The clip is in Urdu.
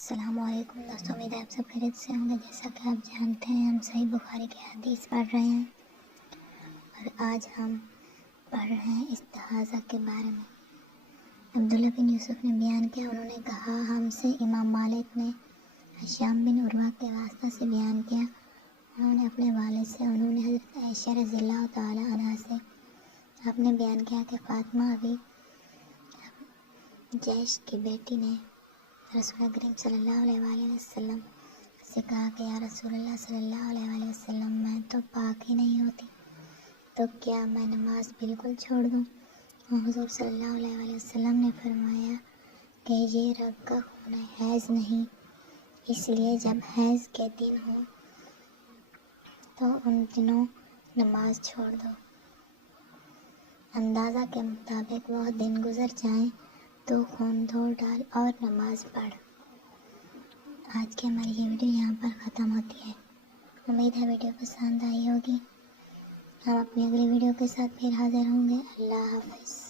السلام علیکم دوستوں، امید ہے آپ سب خیریت سے ہوں گے۔ جیسا کہ آپ جانتے ہیں، ہم صحیح بخاری کی حدیث پڑھ رہے ہیں اور آج ہم پڑھ رہے ہیں استحاضہ کے بارے میں۔ عبداللہ بن یوسف نے بیان کیا، انہوں نے کہا ہم سے امام مالک نے ہشام بن عروہ کے واسطہ سے بیان کیا، انہوں نے اپنے والد سے، انہوں نے حضرت عائشہ رضی اللہ تعالی عنہا سے، آپ نے بیان کیا کہ فاطمہ ابی جیش کی بیٹی نے رسول کریم صلی اللہ علیہ وآلہ وسلم سے کہا کہ یا رسول اللہ صلی اللہ علیہ وآلہ وسلم، میں تو پاک ہی نہیں ہوتی، تو کیا میں نماز بالکل چھوڑ دوں؟ اور حضور صلی اللہ علیہ وآلہ وسلم نے فرمایا کہ یہ رگ کا خون حیض نہیں، اس لیے جب حیض کے دن ہوں تو ان دنوں نماز چھوڑ دو۔ اندازہ کے مطابق وہ دن گزر جائیں تو خون دھو ڈال اور نماز پڑھ۔ آج کی ہماری یہ ویڈیو یہاں پر ختم ہوتی ہے۔ امید ہے ویڈیو پسند آئی ہوگی۔ ہم اپنی اگلی ویڈیو کے ساتھ پھر حاضر ہوں گے۔ اللہ حافظ۔